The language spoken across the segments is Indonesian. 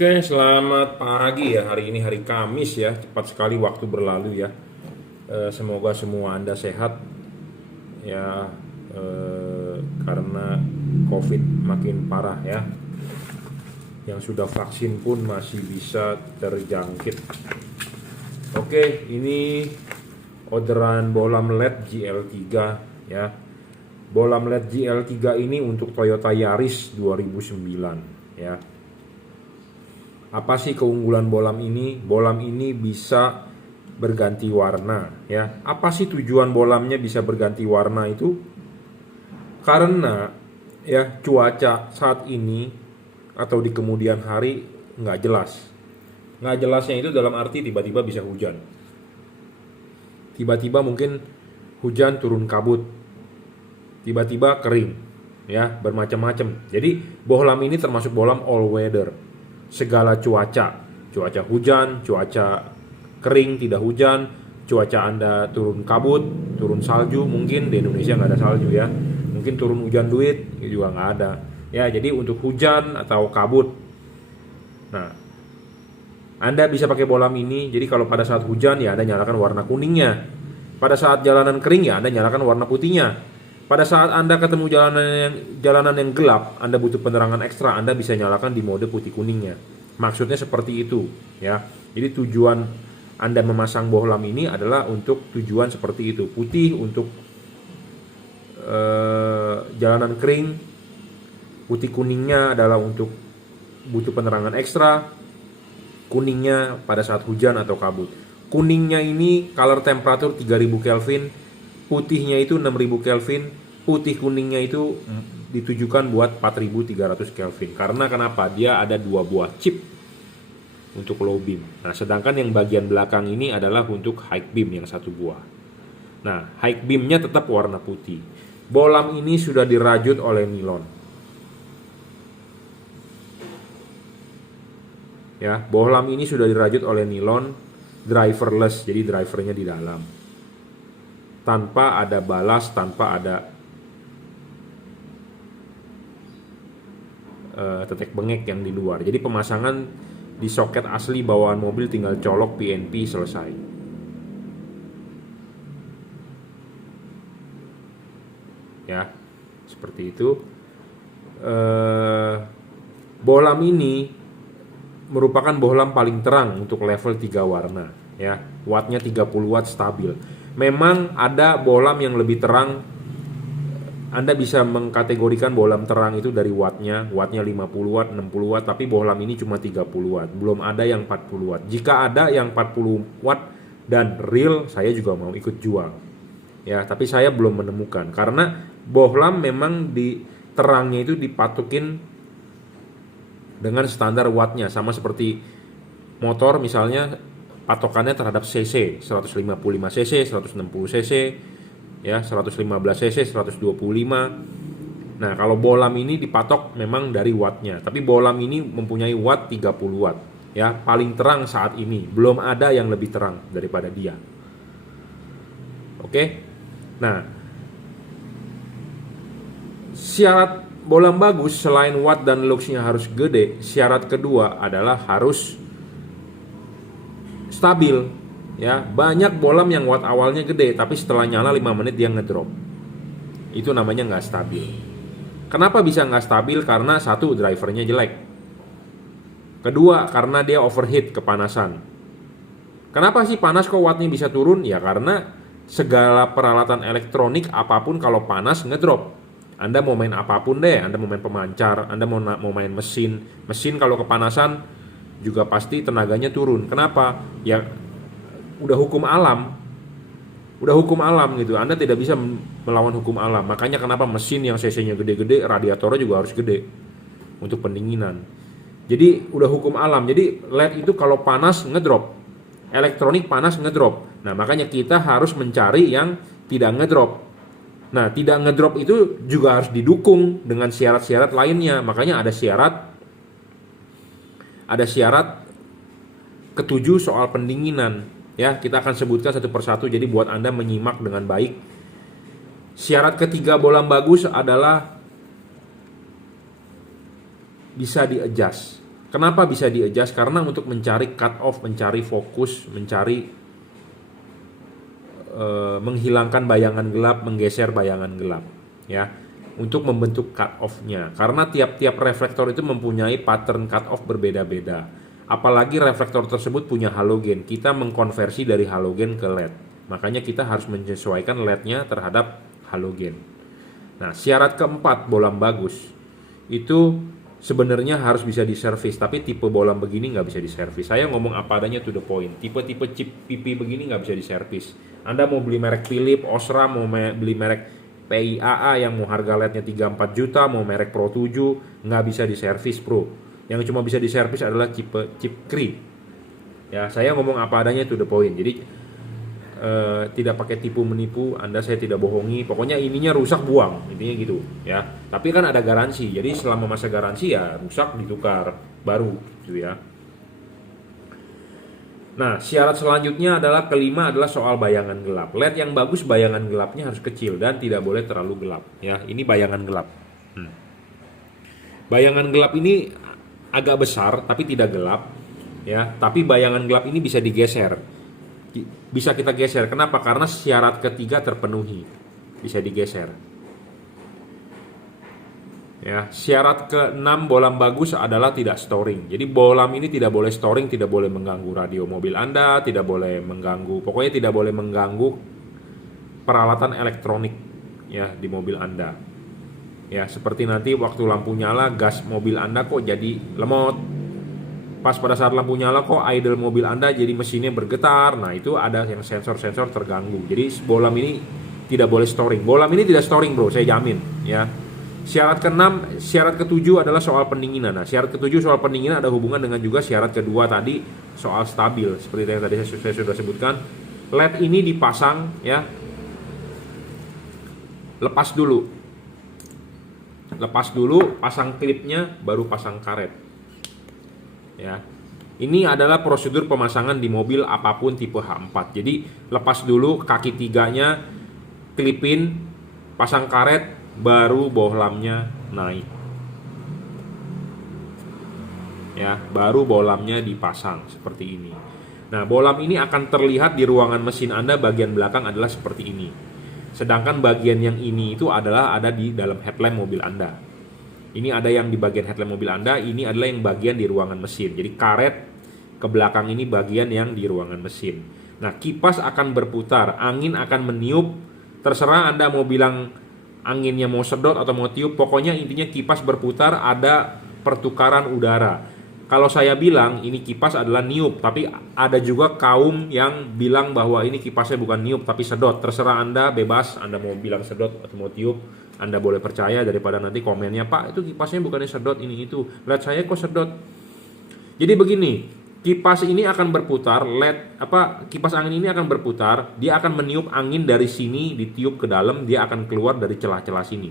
Oke, selamat pagi ya. Hari ini hari Kamis ya. Cepat sekali waktu berlalu ya. Semoga semua Anda sehat ya. Karena COVID makin parah ya. Yang sudah vaksin pun masih bisa terjangkit. Oke, ini orderan bohlam LED GL3 ya. Bohlam LED GL3 ini untuk Toyota Yaris 2009 ya. Apa sih keunggulan bohlam ini? Bohlam ini bisa berganti warna ya. Apa sih tujuan bohlamnya bisa berganti warna itu? Karena ya cuaca saat ini atau di kemudian hari nggak jelas. Nggak jelasnya itu dalam arti tiba-tiba bisa hujan. Tiba-tiba mungkin hujan turun kabut. Tiba-tiba kering ya, bermacam-macam. Jadi bohlam ini termasuk bohlam all weather. Segala cuaca hujan, cuaca kering, tidak hujan, cuaca Anda turun kabut, turun salju, mungkin di Indonesia nggak ada salju ya, mungkin turun hujan duit juga nggak ada ya. Jadi untuk hujan atau kabut, nah Anda bisa pakai bohlam ini. Jadi kalau pada saat hujan ya Anda nyalakan warna kuningnya, pada saat jalanan kering ya Anda nyalakan warna putihnya. Pada saat Anda ketemu jalanan yang gelap, Anda butuh penerangan ekstra, Anda bisa nyalakan di mode putih kuningnya. Maksudnya seperti itu, ya. Jadi tujuan Anda memasang bohlam ini adalah untuk tujuan seperti itu. Putih untuk jalanan kering, putih kuningnya adalah untuk butuh penerangan ekstra, kuningnya pada saat hujan atau kabut. Kuningnya ini color temperatur 3000 Kelvin, putihnya itu 6000 Kelvin, putih kuningnya itu ditujukan buat 4300 Kelvin. Karena kenapa? Dia ada dua buah chip untuk low beam. Nah, sedangkan yang bagian belakang ini adalah untuk high beam yang satu buah. Nah, high beamnya tetap warna putih. Bohlam ini sudah dirajut oleh nilon. Ya, bohlam ini sudah dirajut oleh nilon, driverless, jadi drivernya di dalam. Tanpa ada balas, tanpa ada tetek bengek yang di luar. Jadi pemasangan di soket asli bawaan mobil tinggal colok PNP selesai. Ya, seperti itu. Bohlam ini merupakan bohlam paling terang untuk level 3 warna ya. Wattnya 30 watt stabil. Memang ada bohlam yang lebih terang. Anda bisa mengkategorikan bohlam terang itu dari wattnya 50 watt, 60 watt, tapi bohlam ini cuma 30 watt. Belum ada yang 40 watt. Jika ada yang 40 watt dan real, saya juga mau ikut jual. Ya, tapi saya belum menemukan karena bohlam memang di terangnya itu dipatukin dengan standar wattnya, sama seperti motor misalnya patokannya terhadap cc, 155 cc, 160 cc, ya 115 cc, 125. Nah, kalau bohlam ini dipatok memang dari wattnya, tapi bohlam ini mempunyai watt 30 watt, ya paling terang saat ini, belum ada yang lebih terang daripada dia. Oke, nah syarat bohlam bagus selain watt dan luxnya harus gede, syarat kedua adalah harus stabil ya. Banyak bohlam yang watt awalnya gede tapi setelah nyala 5 menit dia ngedrop. Itu namanya nggak stabil. Kenapa bisa nggak stabil? Karena satu, drivernya jelek. Kedua, karena dia overheat, kepanasan. Kenapa sih panas kok wattnya bisa turun? Ya karena segala peralatan elektronik apapun kalau panas ngedrop. Anda mau main apapun deh, Anda mau main pemancar, Anda mau main mesin kalau kepanasan juga pasti tenaganya turun. Kenapa? Ya udah hukum alam gitu. Anda tidak bisa melawan hukum alam. Makanya kenapa mesin yang cc-nya gede-gede, radiatornya juga harus gede untuk pendinginan. Jadi udah hukum alam. Jadi LED itu kalau panas ngedrop, elektronik panas ngedrop. Nah, makanya kita harus mencari yang tidak ngedrop. Nah, tidak ngedrop itu juga harus didukung dengan syarat-syarat lainnya. Makanya ada syarat ketujuh soal pendinginan. Ya, kita akan sebutkan satu persatu. Jadi buat Anda menyimak dengan baik. Syarat ketiga bohlam bagus adalah bisa di-adjust. Kenapa bisa di-adjust? Karena untuk mencari cut off, mencari fokus, mencari menghilangkan bayangan gelap, menggeser bayangan gelap, ya, untuk membentuk cut off-nya. Karena tiap-tiap reflektor itu mempunyai pattern cut off berbeda-beda. Apalagi reflektor tersebut punya halogen, kita mengkonversi dari halogen ke LED. Makanya kita harus menyesuaikan LED-nya terhadap halogen. Nah, syarat keempat bolam bagus itu sebenarnya harus bisa diservis, tapi tipe bolam begini nggak bisa diservis. Saya ngomong apa adanya, to the point. Tipe-tipe chip PP begini nggak bisa diservis. Anda mau beli merek Philips, Osram, mau beli merek PIAA yang mau harga LED-nya 3-4 juta, mau merek Pro 7, nggak bisa diservis, bro. Yang cuma bisa diservis adalah tipe chip Cree. Ya, saya ngomong apa adanya, to the point. Jadi tidak pakai tipu menipu, saya tidak bohongi. Pokoknya ininya rusak, buang, intinya gitu, ya. Tapi kan ada garansi, jadi selama masa garansi ya rusak ditukar baru, gitu ya. Nah, syarat selanjutnya adalah kelima adalah soal bayangan gelap. LED yang bagus bayangan gelapnya harus kecil dan tidak boleh terlalu gelap, ya. Ini bayangan gelap. Bayangan gelap ini agak besar tapi tidak gelap, ya. Tapi bayangan gelap ini bisa digeser. Bisa kita geser. Kenapa? Karena syarat ketiga terpenuhi. Bisa digeser. Ya, syarat ke-6 bolam bagus adalah tidak storing. Jadi bolam ini tidak boleh storing, tidak boleh mengganggu radio mobil Anda, tidak boleh mengganggu, pokoknya tidak boleh mengganggu peralatan elektronik, ya, di mobil Anda. Ya, seperti nanti waktu lampu nyala gas mobil Anda kok jadi lemot. Pas pada saat lampu nyala kok idle mobil Anda jadi mesinnya bergetar. Nah, itu ada yang sensor-sensor terganggu. Jadi bolam ini tidak boleh storing. Bolam ini tidak storing, bro, saya jamin, ya. Syarat ke-6, syarat ke-7 adalah soal pendinginan. Nah, syarat ke-7 soal pendinginan ada hubungan dengan juga syarat kedua tadi soal stabil. Seperti yang tadi saya sudah sebutkan. LED ini dipasang, ya. Lepas dulu, pasang klipnya, baru pasang karet. Ya, ini adalah prosedur pemasangan di mobil apapun tipe H4. Jadi lepas dulu kaki tiganya, klipin, pasang karet, baru bohlamnya naik. Ya, baru bohlamnya dipasang seperti ini. Nah, bohlam ini akan terlihat di ruangan mesin Anda, bagian belakang adalah seperti ini. Sedangkan bagian yang ini itu adalah ada di dalam headlamp mobil Anda. Ini ada yang di bagian headlamp mobil Anda, ini adalah yang bagian di ruangan mesin. Jadi karet ke belakang ini bagian yang di ruangan mesin. Nah, kipas akan berputar, angin akan meniup. Terserah Anda mau bilang anginnya mau sedot atau mau tiup, pokoknya intinya kipas berputar, ada pertukaran udara. Kalau saya bilang ini kipas adalah niup, tapi ada juga kaum yang bilang bahwa ini kipasnya bukan niup tapi sedot. Terserah Anda, bebas, Anda mau bilang sedot atau mau tiup, Anda boleh percaya daripada nanti komennya, Pak itu kipasnya bukannya sedot ini itu, lihat saya kok sedot. Jadi begini, kipas ini akan berputar, kipas angin ini akan berputar, dia akan meniup angin dari sini, ditiup ke dalam, dia akan keluar dari celah-celah sini.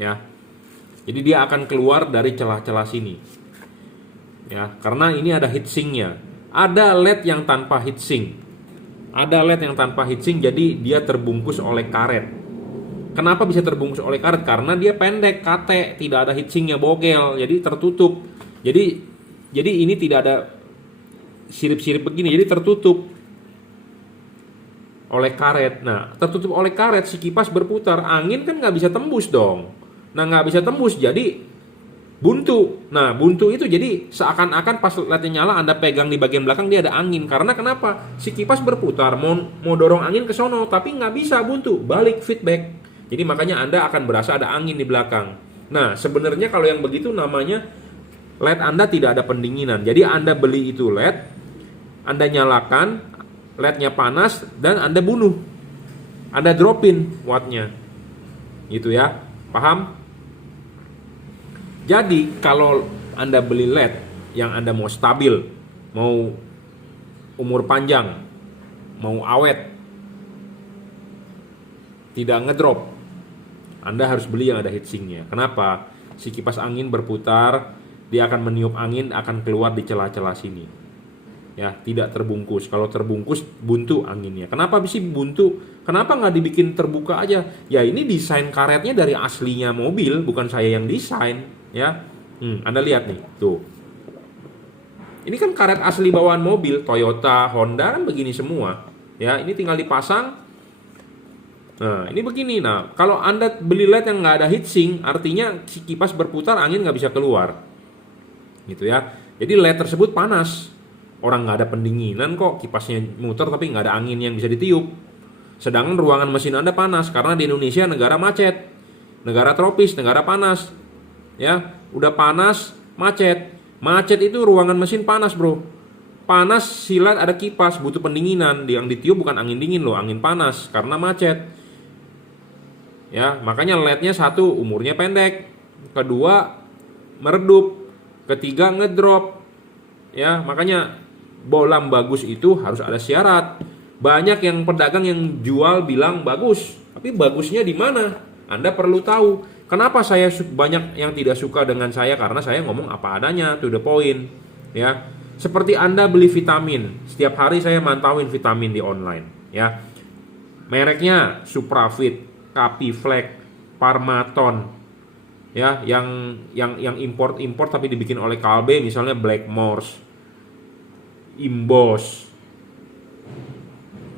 Ya. Jadi dia akan keluar dari celah-celah sini. Ya, karena ini ada heatsinknya. Ada LED yang tanpa heatsink. Ada LED yang tanpa heatsink, jadi dia terbungkus oleh karet. Kenapa bisa terbungkus oleh karet? Karena dia pendek, kate, tidak ada heatsinknya, bogel, jadi tertutup. Jadi ini tidak ada sirip-sirip begini, jadi tertutup oleh karet. Nah, tertutup oleh karet, si kipas berputar, angin kan nggak bisa tembus dong. Nah, nggak bisa tembus, jadi buntu. Nah, buntu itu jadi seakan-akan pas LED-nya nyala, Anda pegang di bagian belakang dia ada angin. Karena kenapa? Si kipas berputar, mau dorong angin ke sono, tapi nggak bisa, buntu, balik feedback. Jadi makanya Anda akan berasa ada angin di belakang. Nah, sebenarnya kalau yang begitu namanya LED Anda tidak ada pendinginan. Jadi Anda beli itu LED, Anda nyalakan, LED-nya panas, dan Anda bunuh. Anda dropin wattnya. Gitu ya, paham? Jadi kalau Anda beli LED yang Anda mau stabil, mau umur panjang, mau awet, tidak ngedrop, Anda harus beli yang ada heatsinknya. Kenapa? Si kipas angin berputar, dia akan meniup angin, akan keluar di celah-celah sini. Ya, tidak terbungkus. Kalau terbungkus, buntu anginnya. Kenapa bisa buntu? Kenapa nggak dibikin terbuka aja? Ya ini desain karetnya dari aslinya mobil, bukan saya yang desain. Ya, Anda lihat nih, tuh. Ini kan karet asli bawaan mobil, Toyota, Honda kan begini semua. Ya, ini tinggal dipasang. Nah, ini begini. Nah, kalau Anda beli LED yang nggak ada heatsink, artinya si kipas berputar, angin nggak bisa keluar. Gitu ya. Jadi LED tersebut panas. Orang nggak ada pendinginan kok, kipasnya muter tapi nggak ada angin yang bisa ditiup. Sedangkan ruangan mesin Anda panas, karena di Indonesia negara macet. Negara tropis, negara panas. Ya, udah panas, macet. Macet itu ruangan mesin panas, bro. Panas, silat ada kipas, butuh pendinginan. Yang ditiup bukan angin dingin loh, angin panas karena macet. Ya, makanya LED-nya satu, umurnya pendek. Kedua, meredup. Ketiga, ngedrop. Ya, makanya bolam bagus itu harus ada syarat. Banyak yang pedagang yang jual bilang bagus, tapi bagusnya di mana? Anda perlu tahu. Kenapa saya banyak yang tidak suka dengan saya? Karena saya ngomong apa adanya, to the point. Ya, seperti Anda beli vitamin. Setiap hari saya mantauin vitamin di online. Ya, mereknya Suprafit, Capiflex, Parmaton. Ya, yang import tapi dibikin oleh Kalbe, misalnya Blackmores, Imbos,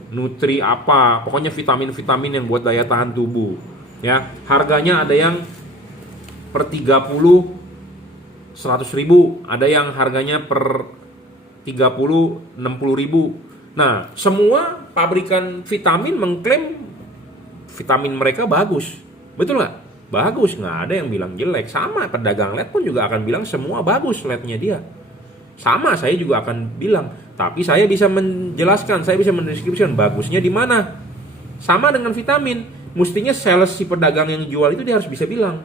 Nutri apa, pokoknya vitamin-vitamin yang buat daya tahan tubuh. Ya, harganya ada yang per 30 100 ribu, ada yang harganya per 30 60 ribu. Nah, semua pabrikan vitamin mengklaim vitamin mereka bagus. Betul nggak? Bagus, nggak ada yang bilang jelek. Sama pedagang LED pun juga akan bilang semua bagus LED-nya dia. Sama, saya juga akan bilang, tapi saya bisa menjelaskan, saya bisa mendeskripsikan bagusnya di mana. Sama dengan vitamin. Mestinya sales si pedagang yang jual itu dia harus bisa bilang,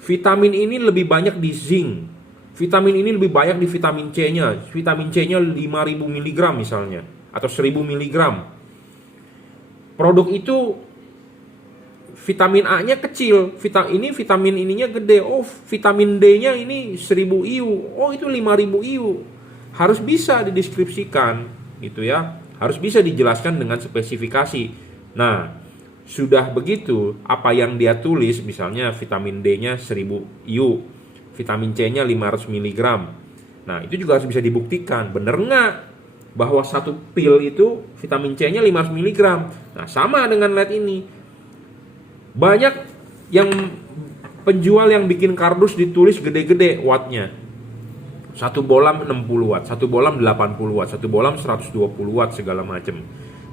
vitamin ini lebih banyak di zinc, vitamin ini lebih banyak di vitamin C-nya. Vitamin C-nya 5000 mg misalnya, atau 1000 mg. Produk itu vitamin A-nya kecil, ini vitamin ininya gede. Oh, vitamin D-nya ini 1000 IU. Oh, itu 5000 IU. Harus bisa dideskripsikan gitu ya. Harus bisa dijelaskan dengan spesifikasi. Nah, sudah begitu, apa yang dia tulis, misalnya vitamin D-nya 1000 IU, vitamin C-nya 500 mg. Nah, itu juga harus bisa dibuktikan. Bener nggak bahwa satu pil itu vitamin C-nya 500 mg? Nah, sama dengan LED ini. Banyak yang penjual yang bikin kardus ditulis gede-gede wattnya. Satu bolam 60 watt, satu bolam 80 watt, satu bolam 120 watt, segala macem.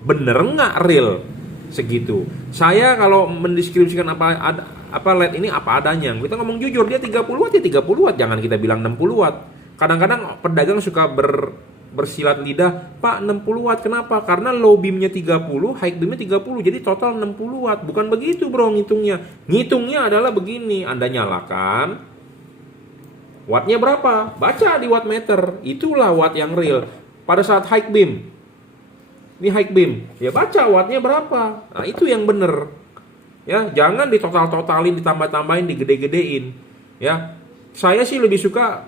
Bener nggak real segitu? Saya kalau mendeskripsikan apa LED ini apa adanya, kita ngomong jujur, dia 30 watt ya 30 watt, jangan kita bilang 60 watt. Kadang-kadang pedagang suka bersilat lidah, Pak 60 watt, kenapa? Karena low beamnya 30, high beamnya 30, jadi total 60 watt. Bukan begitu bro ngitungnya. Ngitungnya adalah begini, Anda nyalakan, wattnya berapa? Baca di wattmeter, itulah watt yang real. Pada saat high beam, ini high beam, ya baca wattnya berapa. Nah, itu yang bener. Ya, jangan ditotal-totalin, ditambah-tambahin, digede-gedein. Ya, saya sih lebih suka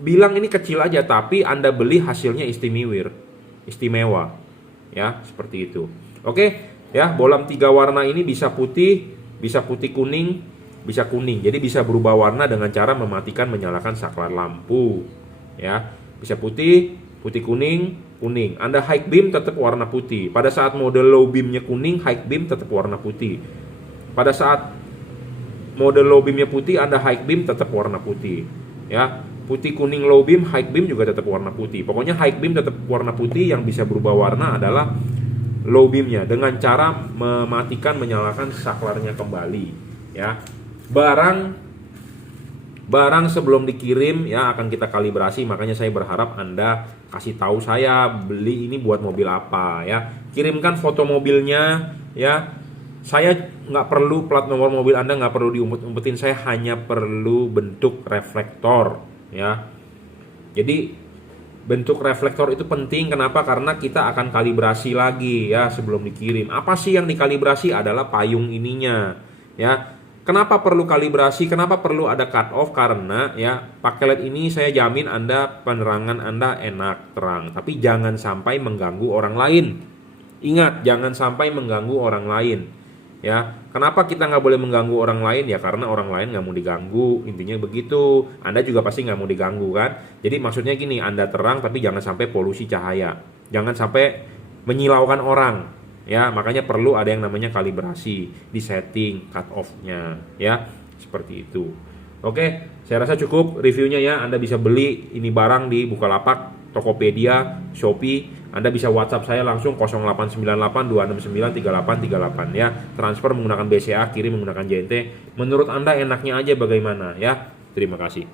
bilang ini kecil aja, tapi Anda beli hasilnya istimewa. Ya, seperti itu. Oke, ya, bolam 3 warna ini bisa putih kuning, bisa kuning. Jadi bisa berubah warna dengan cara mematikan, menyalakan saklar lampu. Ya, bisa putih kuning. Anda high beam tetap warna putih. Pada saat model low beamnya kuning, high beam tetap warna putih. Pada saat model low beamnya putih, Anda high beam tetap warna putih. Ya, putih kuning low beam, high beam juga tetap warna putih. Pokoknya high beam tetap warna putih, yang bisa berubah warna adalah low beamnya dengan cara mematikan, menyalakan saklarnya kembali. Ya, barang sebelum dikirim ya akan kita kalibrasi, makanya saya berharap Anda kasih tahu saya beli ini buat mobil apa ya. Kirimkan foto mobilnya ya. Saya nggak perlu plat nomor mobil Anda, nggak perlu diumpet-umpetin, saya hanya perlu bentuk reflektor ya. Jadi bentuk reflektor itu penting, kenapa? Karena kita akan kalibrasi lagi ya sebelum dikirim. Apa sih yang dikalibrasi? Adalah payung ininya ya. Kenapa perlu kalibrasi? Kenapa perlu ada cut off? Karena ya pakai LED ini saya jamin penerangan Anda enak, terang, tapi jangan sampai mengganggu orang lain. Ingat, jangan sampai mengganggu orang lain. Ya, kenapa kita nggak boleh mengganggu orang lain? Ya karena orang lain nggak mau diganggu, intinya begitu. Anda juga pasti nggak mau diganggu kan? Jadi maksudnya gini, Anda terang tapi jangan sampai polusi cahaya, jangan sampai menyilaukan orang. Ya, makanya perlu ada yang namanya kalibrasi, di setting cut off-nya, ya seperti itu. Oke, saya rasa cukup reviewnya ya. Anda bisa beli ini barang di Bukalapak, Tokopedia, Shopee. Anda bisa WhatsApp saya langsung 0898 269 3838 ya. Transfer menggunakan BCA, kirim menggunakan JNT. Menurut Anda enaknya aja bagaimana ya? Terima kasih.